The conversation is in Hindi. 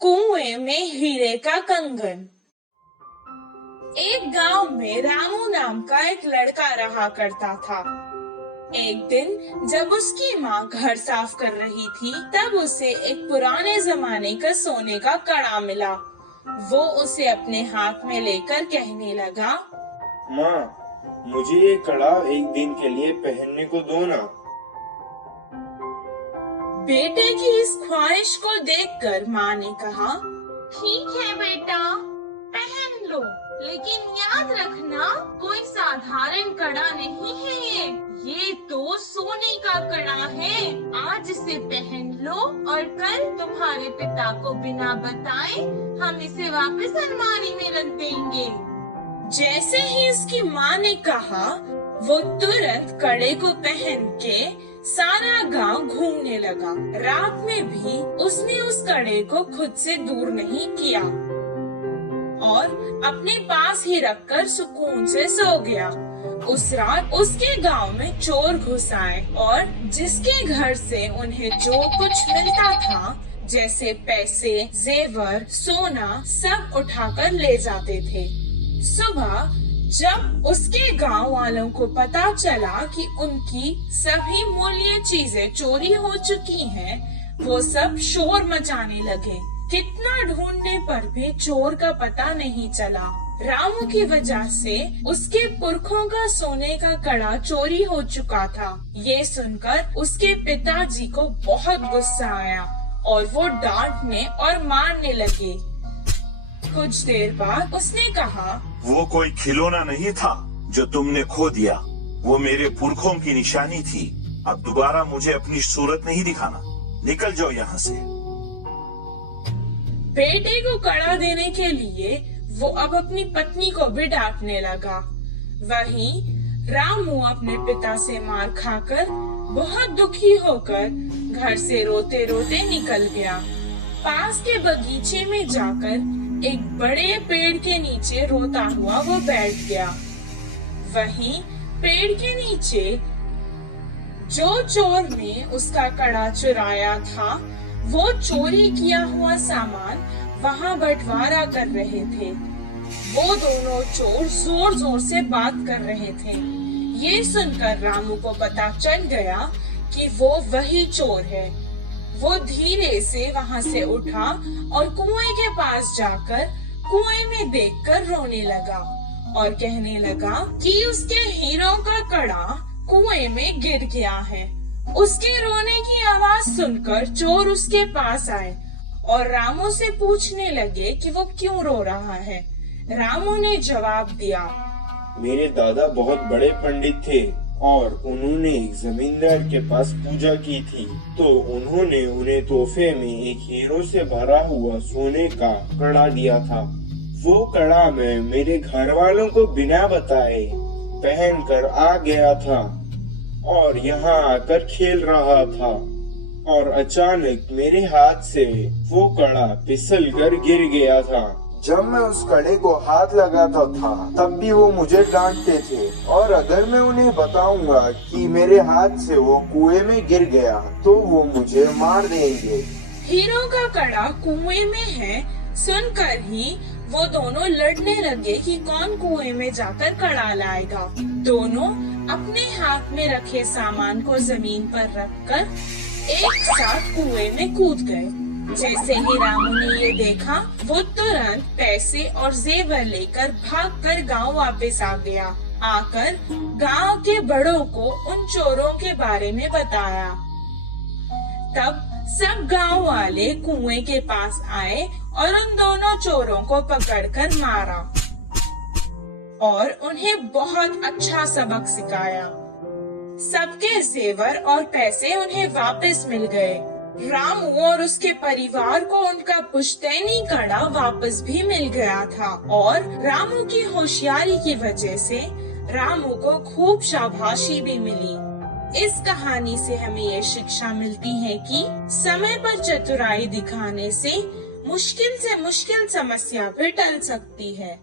कुएं में हीरे का कंगन। एक गांव में रामू नाम का एक लड़का रहा करता था। एक दिन जब उसकी माँ घर साफ कर रही थी, तब उसे एक पुराने जमाने का सोने का कड़ा मिला। वो उसे अपने हाथ में लेकर कहने लगा, माँ, मुझे ये कड़ा एक दिन के लिए पहनने को दो ना। बेटे की इस ख्वाहिश को देखकर माँ ने कहा, ठीक है बेटा, पहन लो, लेकिन याद रखना कोई साधारण कड़ा नहीं है ये तो सोने का कड़ा है। आज इसे पहन लो और कल तुम्हारे पिता को बिना बताए हम इसे वापस अलमारी में रख देंगे। जैसे ही इसकी माँ ने कहा, वो तुरंत कड़े को पहन के सारा गांव घूमने लगा। रात में भी उसने उस कड़े को खुद से दूर नहीं किया और अपने पास ही रखकर सुकून से सो गया। उस रात उसके गांव में चोर घुस आए और जिसके घर से उन्हें जो कुछ मिलता था, जैसे पैसे, जेवर, सोना, सब उठाकर ले जाते थे। सुबह जब उसके गांव वालों को पता चला कि उनकी सभी मूल्य चीजें चोरी हो चुकी हैं, वो सब शोर मचाने लगे। कितना ढूंढने पर भी चोर का पता नहीं चला। रामू की वजह से उसके पुरखों का सोने का कड़ा चोरी हो चुका था। ये सुनकर उसके पिताजी को बहुत गुस्सा आया और वो डांटने और मारने लगे। कुछ देर बाद उसने कहा, वो कोई खिलौना नहीं था जो तुमने खो दिया, वो मेरे पुरखों की निशानी थी। अब दोबारा मुझे अपनी सूरत नहीं दिखाना, निकल जाओ यहाँ से। बेटे को कड़ा देने के लिए वो अब अपनी पत्नी को भी डांटने लगा। वहीं रामू अपने पिता से मार खाकर बहुत दुखी होकर घर से रोते रोते निकल गया। पास के बगीचे में जाकर एक बड़े पेड़ के नीचे रोता हुआ वो बैठ गया। वहीं पेड़ के नीचे जो चोर ने उसका कड़ा चुराया था, वो चोरी किया हुआ सामान वहाँ बंटवारा कर रहे थे। वो दोनों चोर जोर जोर से बात कर रहे थे। ये सुनकर रामू को पता चल गया कि वो वही चोर है। वो धीरे से वहाँ से उठा और कुएं के पास जाकर कुएं में देखकर रोने लगा और कहने लगा कि उसके हीरों का कड़ा कुएं में गिर गया है। उसके रोने की आवाज सुनकर चोर उसके पास आए और रामू से पूछने लगे कि वो क्यों रो रहा है। रामू ने जवाब दिया, मेरे दादा बहुत बड़े पंडित थे और उन्होंने एक जमींदार के पास पूजा की थी, तो उन्होंने उन्हें तोहफे में एक हीरो से भरा हुआ सोने का कड़ा दिया था। वो कड़ा मैं मेरे घर वालों को बिना बताए पहन कर आ गया था और यहाँ आकर खेल रहा था और अचानक मेरे हाथ से वो कड़ा फिसल कर गिर गया था। जब मैं उस कड़े को हाथ लगाता था, तब भी वो मुझे डांटते थे और अगर मैं उन्हें बताऊंगा कि मेरे हाथ से वो कुएं में गिर गया, तो वो मुझे मार देंगे। हीरो का कड़ा कुएं में है सुनकर ही वो दोनों लड़ने लगे कि कौन कुएं में जाकर कड़ा लाएगा। दोनों अपने हाथ में रखे सामान को जमीन पर रखकर एक साथ कुएं में कूद गए। जैसे ही रामू ने ये देखा, वो तुरंत पैसे और जेवर लेकर भागकर गांव वापस आ गया। आकर गांव के बड़ों को उन चोरों के बारे में बताया। तब सब गांव वाले कुएं के पास आए और उन दोनों चोरों को पकड़कर मारा और उन्हें बहुत अच्छा सबक सिखाया। सबके जेवर और पैसे उन्हें वापस मिल गए। रामू और उसके परिवार को उनका पुश्तैनी कड़ा वापस भी मिल गया था और रामू की होशियारी की वजह से रामू को खूब शाबाशी भी मिली। इस कहानी से हमें ये शिक्षा मिलती है कि समय पर चतुराई दिखाने से मुश्किल समस्या भी टल सकती है।